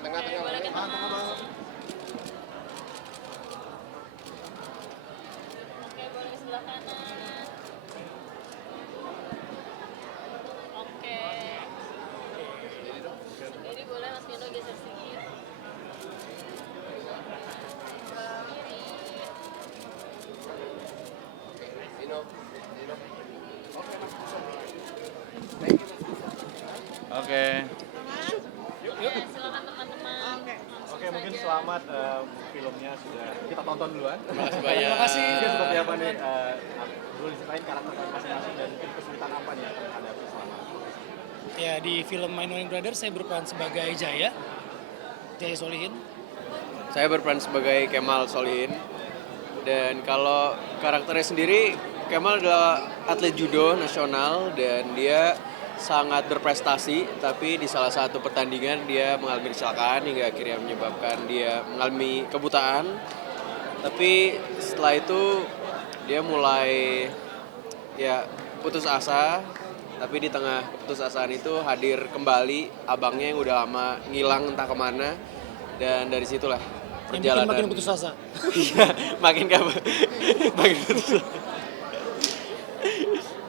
Tengah boleh ke tengah. Oke, boleh ke sebelah kanan. Oke. Sendiri boleh Mas Vino geser sedikit. Kiri. Oke. Ya, silakan teman-teman. Oke, mungkin selamat filmnya sudah kita tonton duluan. Makasih banyak. Terima kasih. Mungkin seperti apa nih? Dulu diceritain karakter masing-masing dan mungkin kesulitan apa nih yang akan menghadapi selama. Ya, di film My Knowing Brother saya berperan sebagai Jaya Solihin. Saya berperan sebagai Kemal Solihin. Dan kalau karakternya sendiri, Kemal adalah atlet judo nasional dan dia sangat berprestasi, tapi di salah satu pertandingan dia mengalami kecelakaan hingga akhirnya menyebabkan dia mengalami kebutaan. Tapi setelah itu dia mulai putus asa, tapi di tengah putus asaan itu hadir kembali abangnya yang udah lama ngilang entah kemana, dan dari situlah perjalanan. Yang makin putus asa. Iya, makin putus asa.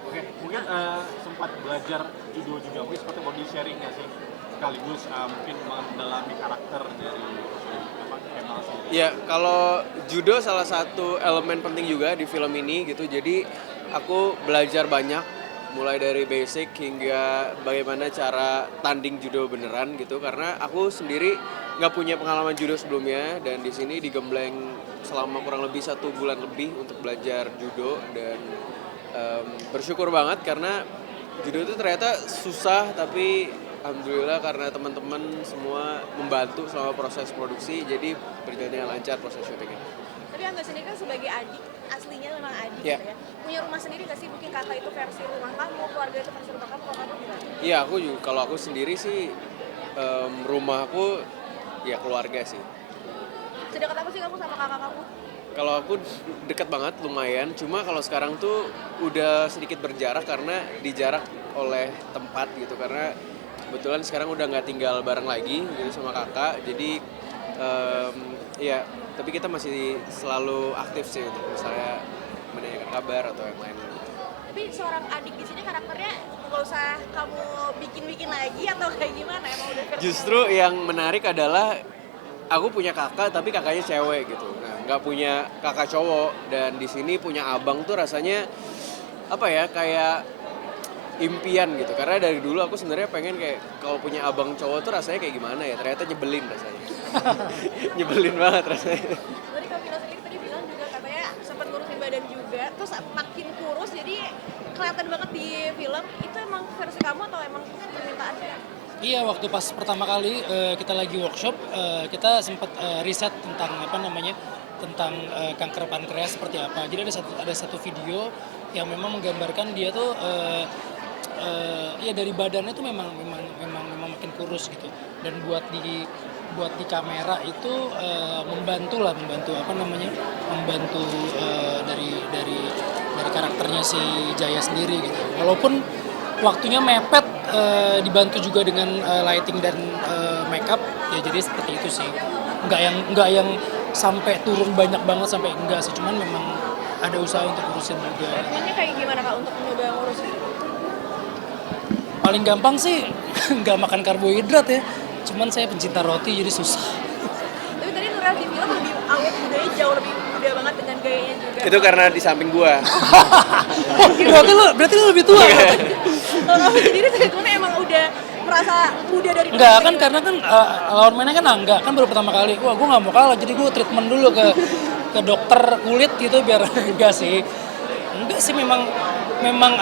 Oke, mungkin sempat belajar judo juga, mungkin seperti body sharing nggak sih? Sekaligus mungkin mendalami karakter dari Kemal sendiri. Ya, kalau judo salah satu elemen penting juga di film ini gitu. Jadi aku belajar banyak, mulai dari basic hingga bagaimana cara tanding judo beneran gitu. Karena aku sendiri nggak punya pengalaman judo sebelumnya dan di sini digembleng selama kurang lebih 1 bulan lebih untuk belajar judo dan bersyukur banget karena judo itu ternyata susah, tapi alhamdulillah karena teman-teman semua membantu selama proses produksi, jadi berjalannya lancar proses syutingnya. Tapi Angga sendiri kan sebagai adik, aslinya memang adik Yeah. gitu ya. Punya rumah sendiri nggak sih? Mungkin kakak itu versi rumah kamu, keluarga itu versi rumah kamu, kalau kamu gimana? Iya, aku juga, kalau aku sendiri sih rumahku ya keluarga sih. Sedekat apa sih kamu sama kakak kamu? Kalau aku deket banget lumayan, cuma kalau sekarang tuh udah sedikit berjarak karena dijarak oleh tempat gitu, karena kebetulan sekarang udah nggak tinggal bareng lagi gitu sama kakak, jadi ya tapi kita masih selalu aktif sih untuk misalnya menanyakan kabar atau yang lain. Tapi seorang adik di sini karakternya nggak usah kamu bikin-bikin lagi atau kayak gimana? Emang udah versi Justru yang menarik adalah aku punya kakak tapi kakaknya cewek gitu. Nah, nggak punya kakak cowok, dan di sini punya abang tuh rasanya apa ya, kayak impian gitu. Karena dari dulu aku sebenarnya pengen kayak kalau punya abang cowok tuh rasanya kayak gimana ya. Ternyata nyebelin rasanya. Nyebelin banget rasanya. Tadi Kak Vino sendiri tadi bilang juga katanya sempat ngurusin badan juga, terus makin kurus jadi kelihatan banget di film. Itu emang versi kamu atau emang permintaan ya? Iya, waktu pas pertama kali kita lagi workshop, kita sempat riset tentang tentang kanker pankreas seperti apa. Jadi ada satu video yang memang menggambarkan dia tuh ya dari badannya tuh memang makin kurus gitu. Dan buat di kamera itu membantu dari karakternya si Jaya sendiri gitu. Walaupun waktunya mepet, dibantu juga dengan lighting dan makeup, ya jadi seperti itu sih. Enggak yang sampai turun banyak banget sampai enggak sih, cuman memang ada usaha untuk urusin juga. Treatmentnya kayak gimana Kak untuk mencoba ngurusin? Paling gampang sih nggak makan karbohidrat ya, cuman saya pencinta roti jadi susah. Tapi tadi Nurel di film lebih awet mudanya jauh lebih muda banget dengan gayanya juga. Itu karena di samping gua. Berarti lu lebih tua kan? Kalau kamu sendiri treatmentnya emang udah merasa muda dari dulu? Enggak kan, karena kan lawan mainnya kan Angga kan baru pertama kali. Wah, gue nggak mau kalah, jadi gue treatment dulu ke dokter kulit gitu biar enggak sih. Memang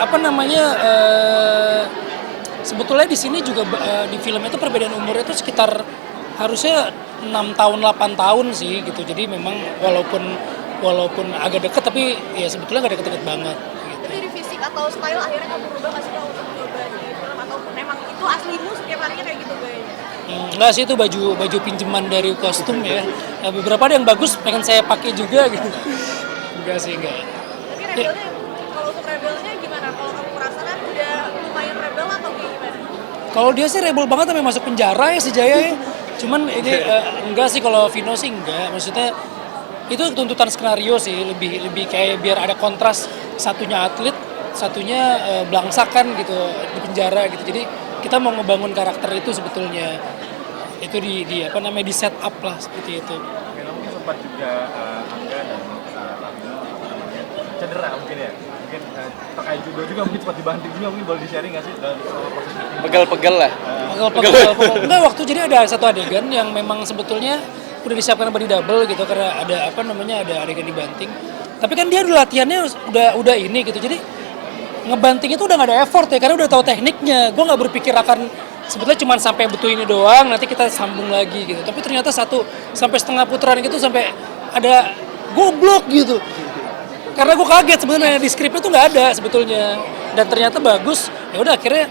sebetulnya di sini juga di film itu perbedaan umurnya itu sekitar harusnya 6 tahun 8 tahun sih gitu. Jadi memang walaupun agak deket tapi ya sebetulnya nggak deket-deket banget gitu. Tapi dari fisik atau style akhirnya kamu berubah nggak sih Kak untuk mencoba di film, ataupun emang itu aslimu setiap harinya kayak gitu gayanya? Enggak sih, itu baju pinjaman dari kostum ya. Beberapa ada yang bagus pengen saya pakai juga gitu. Enggak sih, enggak. Tapi rebelnya, kalau untuk rebelnya gimana? Kalau kamu merasakan udah lumayan rebel atau kayak gimana? Kalau dia sih rebel banget sampai masuk penjara ya si Jaya ya. Cuman ini enggak sih, kalau Vino sih enggak. Maksudnya itu tuntutan skenario sih, lebih kayak biar ada kontras, satunya atlet, satunya belangsakan gitu di penjara gitu. Jadi kita mau ngebangun karakter itu sebetulnya. Itu di apa namanya, di set up lah seperti itu. Oke, nah mungkin sempat juga Angga dan Lavino cedera mungkin ya, mungkin terkait judo juga mungkin sempat dibanting juga, mungkin boleh di-sharing nggak sih dari selama proses itu? Pegel-pegel lah. Pegel. Enggak, waktu jadi ada satu adegan yang memang sebetulnya udah disiapkan body double gitu, karena ada apa namanya, ada adegan dibanting. Tapi kan dia latihannya udah ini gitu. Jadi ngebanting itu udah gak ada effort ya, karena udah tahu tekniknya. Gue nggak berpikir akan sebetulnya cuma sampai betul ini doang, nanti kita sambung lagi gitu. Tapi ternyata 1 sampai setengah putaran gitu sampai ada goblok gitu. Karena gue kaget sebenarnya, di skripnya tuh nggak ada sebetulnya, dan ternyata bagus. Ya udah, akhirnya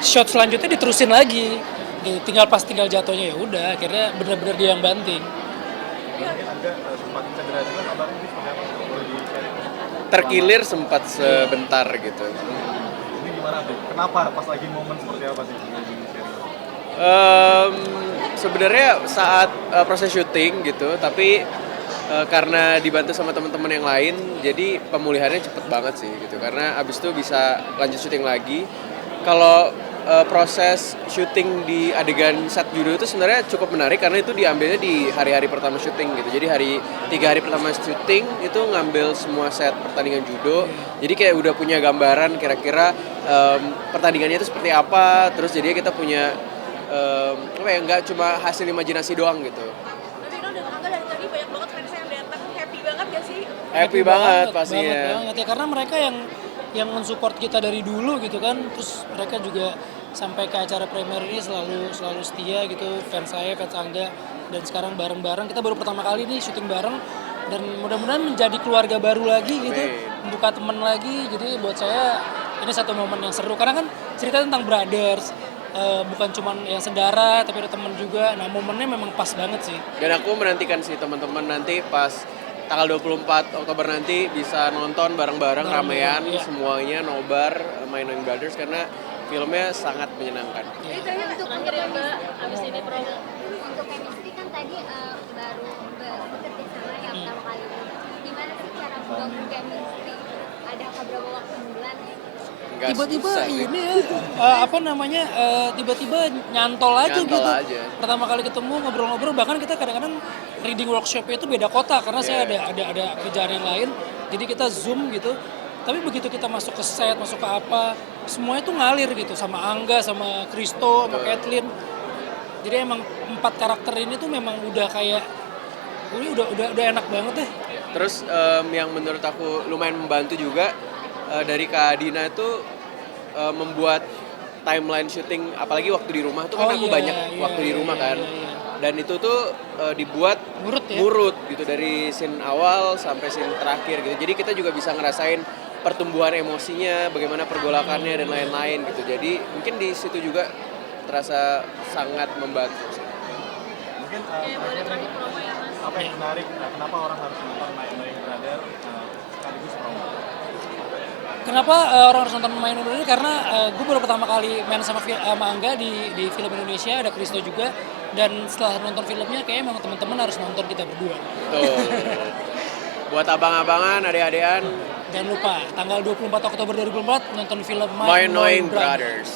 shot selanjutnya diterusin lagi gitu. Tinggal jatuhnya, ya udah akhirnya benar-benar dia yang banting. Mungkin Angga sempat cedera juga, kabar mungkin seperti apa, boleh di-sharing? Terkilir sempat sebentar gitu. Ini gimana tuh? Kenapa pas lagi momen seperti apa sih? Boleh di-sharing? Sebenarnya saat proses syuting gitu, tapi karena dibantu sama teman-teman yang lain, jadi pemulihannya cepet banget sih gitu. Karena abis itu bisa lanjut syuting lagi. Kalau proses syuting di adegan set judo itu sebenarnya cukup menarik, karena itu diambilnya di hari-hari pertama syuting gitu. Jadi 3 hari pertama syuting itu ngambil semua set pertandingan judo. Jadi kayak udah punya gambaran kira-kira pertandingannya itu seperti apa. Terus jadinya kita punya apa ya, nggak cuma hasil imajinasi doang gitu. Tapi Vino dan Angga dari tadi banyak banget fans yang datang, happy banget gak sih? Happy banget pastinya. Banget ya, karena mereka yang mensupport kita dari dulu gitu kan. Terus mereka juga sampai ke acara premier ini selalu setia gitu, fans saya, fans Angga, dan sekarang bareng-bareng kita baru pertama kali nih syuting bareng, dan mudah-mudahan menjadi keluarga baru lagi gitu, membuka teman lagi. Jadi buat saya ini satu momen yang seru, karena kan cerita tentang brothers, bukan cuma yang saudara tapi ada teman juga. Nah, momennya memang pas banget sih. Dan aku menantikan sih teman-teman nanti pas tanggal 24 Oktober nanti bisa nonton bareng-bareng ramean, iya. semuanya nobar My Knowing Brothers, karena filmnya sangat menyenangkan. Jadi tadi Terakhir ya Mbak, abis ini promo. Untuk chemistry kan tadi baru bekerja sama yang pertama kali. Gimana sih cara membangun chemistry? Ada berapa waktu bulan? Nggak Tiba-tiba susah sih. ini ya, apa namanya, tiba-tiba nyantol aja Nyantol gitu. aja. Pertama kali ketemu ngobrol-ngobrol, bahkan kita kadang-kadang reading workshop itu beda kota karena saya ada kerjaan yang lain. Jadi kita Zoom gitu. Tapi begitu kita masuk ke set, masuk ke apa, semuanya tuh ngalir gitu, sama Angga, sama Kristo, sama Kathleen. Jadi emang 4 karakter ini tuh memang udah kayak ini udah enak banget deh. Terus yang menurut aku lumayan membantu juga dari Kak Dina itu membuat timeline syuting, apalagi waktu di rumah tuh kan aku banyak waktu di rumah kan. Dan itu tuh dibuat murut gitu, dari scene awal sampai scene terakhir gitu. Jadi kita juga bisa ngerasain pertumbuhan emosinya, bagaimana pergolakannya dan lain-lain gitu. Jadi mungkin di situ juga terasa sangat membantu sih. Mungkin Boleh terakhir promo ya Mas. apa yang menarik, kenapa orang harus nonton My Knowing Brother sekaligus promo? Kenapa orang harus nonton main Indonesia ini? Karena gue baru pertama kali main sama Angga di film Indonesia, ada Kristo juga. Dan setelah nonton filmnya, kayaknya memang teman-teman harus nonton kita berdua. Betul. Buat abang-abangan, adik-adikan, Jangan lupa, tanggal 24 Oktober 2024 nonton film My Knowing Brothers.